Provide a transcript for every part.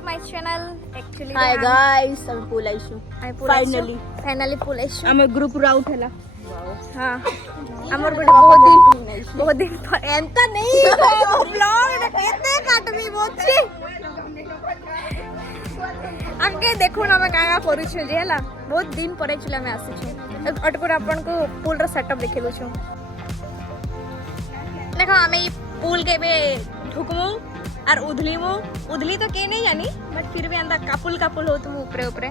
to my channel. Actually, Hi guys, I'm pool aishu. Finally pool aishu. I'm a group route hela. हाँ हमर बड़े बहुत दिन पर एंता नहीं ब्लॉग केते काटबी बोची आगे देखो ना मैं कागा करू छु जे हला बहुत दिन परे चला मैं आसी छु अटकुर अपन को पूल रो सेटअप देखेलु छु देखो हमें पूल के बे ढुकमु और उधली तो के नहीं जानी बट फिर भी अंदर कापुल हो तुम ऊपरे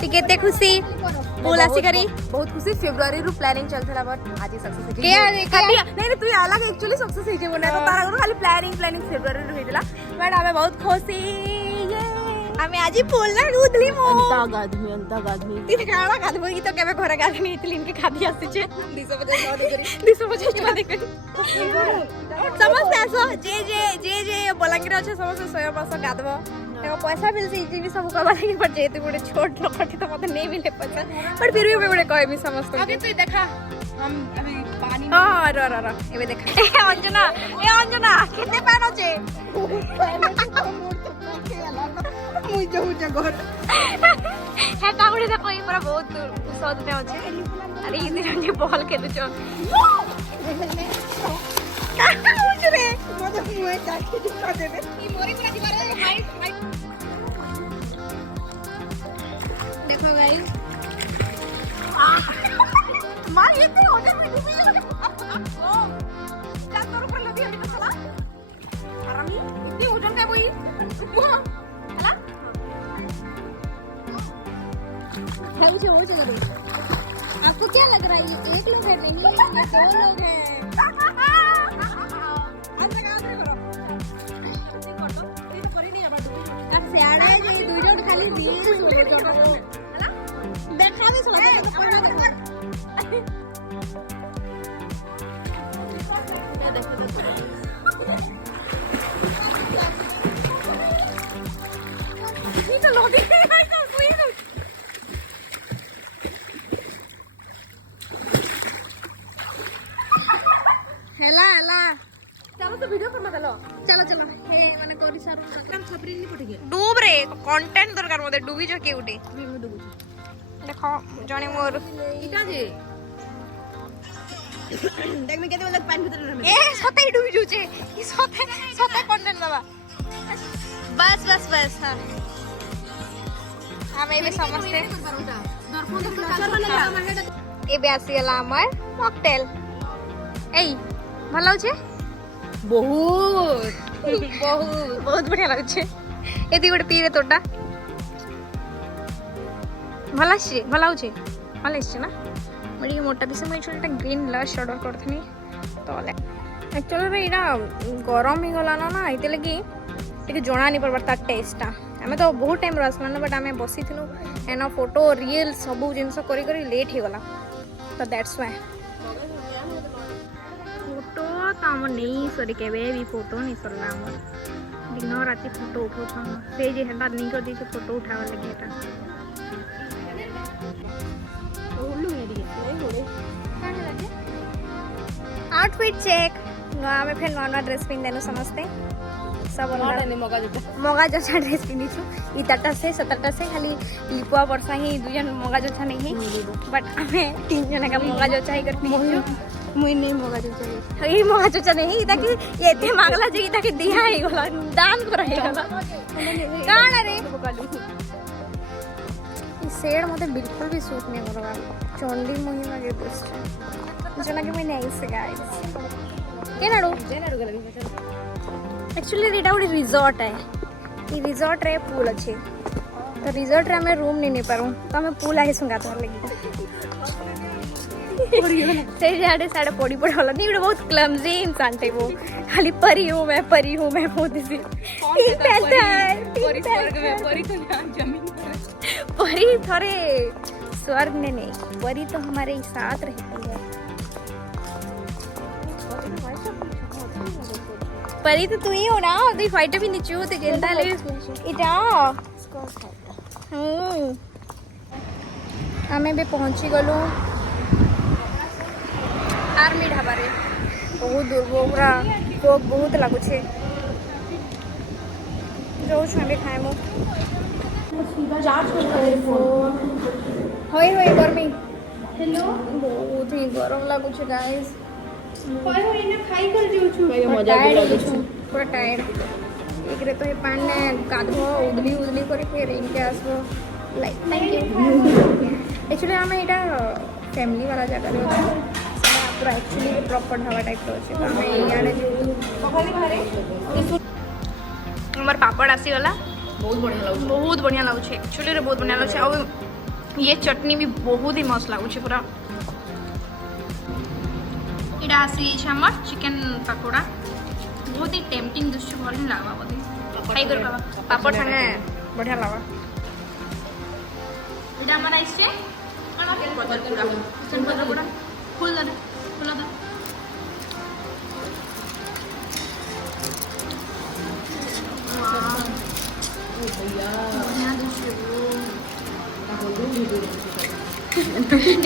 केते खुशी पूल आसी करी बहुत खुशी फेब्रुआरी रु प्लानिंग चलथला बट आज सक्सेस के नहीं तू अलग एक्चुअली सक्सेस हे जे बना तो तारा खाली प्लानिंग फेब्रुआरी रु हेतला बट हमें बहुत खुशी ये हमें आज पूल ना उधली मो अंता गाधमी ती खाना गाधबो की तो केबे घरे गाधनी इतली इनके खादी आसी छे 250 टका दे करी समस्त ऐसा जे बलांगीर अच्छे समस्त 100% गाधबो देखो पैसा मिलसी जी भी सब करबा लगी पर जेते बड़े छोट लोकठी तो मते नहीं मिले पैसा पर फिर भी बड़े कहबी समस्त अभी तू देखा हम अभी पानी हां र एबे देखा ए अंजना केते पान होचे मुई जो घर है काउडी देखो ई पूरा बहुत सद में होचे अरे ई दिन जे बॉल खेलु छ रे मजे मुए जाके दिखा देबे ई मोरी पूरा दीवार हाइट देखो गाइस मार ये तो होने में डूबी है क्या तोर ऊपर लगी अभी तो चला आरामी इतनी वजन है वही चला हो जाएगा आपको क्या लग रहा है ये एक लोग है नहीं दो लोग हैं सियाड़ा है जो दुई जन खाली रील्स बोले जटा को देखा भी सोचे तो पढ़ा कर क्या देखो ये तो लोडी है तो सुई नो हेला चलो तो वीडियो कर मत लो चलो हे माने कोरी सारू काम छपरी नहीं पड़ गया डूब रे कंटेंट दरकार मते डूबी जो के उठी मैं डूबू देखो जने मोर इटा जे देख मैं केते मतलब पानी भीतर रहे ए सते डूबी जुचे ई सते कंटेंट दबा बस हां हम एबे समझते एबे आसी गला हमर मॉकटेल ए भलो छे बहुत बढ़िया लागे एदी गोटे पीरे तोटा भला ना मुझे मोटा भी मुझे छोटा ग्रीन लश ऑर्डर करथनी तो एक्चुअली रे इरा गरम ही गला ना इते लगी टिके जोना नहीं पड़बार ता टेस्टा हमें तो बहुत टाइम रसला ना बट हमें बसी थिनु एना फोटो रील सब जिंस करी लेट ही गला तो दैट्स व्हाई फोटो तो आम नहीं सरी के भी फोटो नहीं सरला आम दिन राति फोटो उठो से जे हेता नहीं कर दी फोटो उठावा लगे एटा आउटफिट चेक हमें फिर नॉर्मल ड्रेस पिन देनु समझते सब मगा जचा ड्रेस पिनी छु इताटा से सतटा से खाली लिपुआ वर्षा ही दुजन मगा जचा नहीं बट हमें तीन जन का मगा जचा ही कर पिनी छु मुई नहीं मगा चोचा नहीं ताकि एते मांगला जे ताकि दिया ही गला दान कर ही गला कान रे शेड मते बिल्कुल भी सूट नहीं करवा चोंडी महिमा के पोस्ट जना के मैंने ऐसे गाइस के नाडू गला एक्चुअली एटा उडी रिसोर्ट है ई रिसोर्ट रे पूल अछि तो रिसोर्ट रे हमें रूम नहीं पारू तो हमें पूल आही सुंगा तोर लगी से जाड़े साड़े पड़ी होला नहीं बहुत क्लमजी इंसान थे वो खाली परी हूँ मैं बहुत सी परी थोड़े स्वर्ग में नहीं परी तो हमारे साथ रहती है परी तो तू ही हो ना तो फाइट भी नीचे होते जिंदा ले इटा हमें भी पहुंची गलु आर्मी ढाबा रे बहुत दूर पूरा भोग बहुत लगुचे जाऊँ छुए खाए मो होय होय गर्मी हेलो बहुत ही गरम लगुच गाइस होय होय ना खाई कर जाऊ छु मजा भी लगुच पूरा टायर्ड एक रे तो हे पान ने गाधो उदली उदली करी फिर इनके आसबो लाइक थैंक यू एक्चुअली हम एटा फैमिली वाला जगह रे पूरा एक्चुअली प्रॉपर ढाबा टाइप तो अछि हम याने जो पखाली बाहरे हमर पापड़ आसी गला बहुत बढ़िया लगुच एक्चुअली रे बहुत बढ़िया लगुच और ये चटनी भी बहुत ही मस्त लगुच पूरा इटा आसी हमर चिकन पकोड़ा बहुत ही टेम्पटिंग दृश्य भल लागबा बोली खाई कर बाबा पापड़ संगे बढ़िया लागबा इटा हमर आइसे हमरा के पत्थर पूरा चिकन पत्थर पूरा फुल दे फुला दे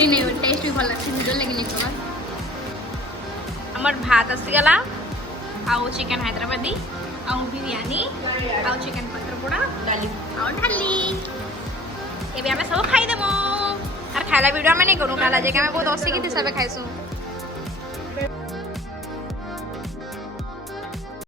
नहीं टेस्ट भी भल लगे वीडियो लगे हमर भात आसीगला आउ चिकन हैदराबादी आउ बिरयानी आउ चिकन पत्र पोड़ा डाली आउ ढाली ये भी हमें सब खाई देमो और खाला वीडियो में नहीं करूँ काला जगह में बहुत असी की हिसाब से खाइसु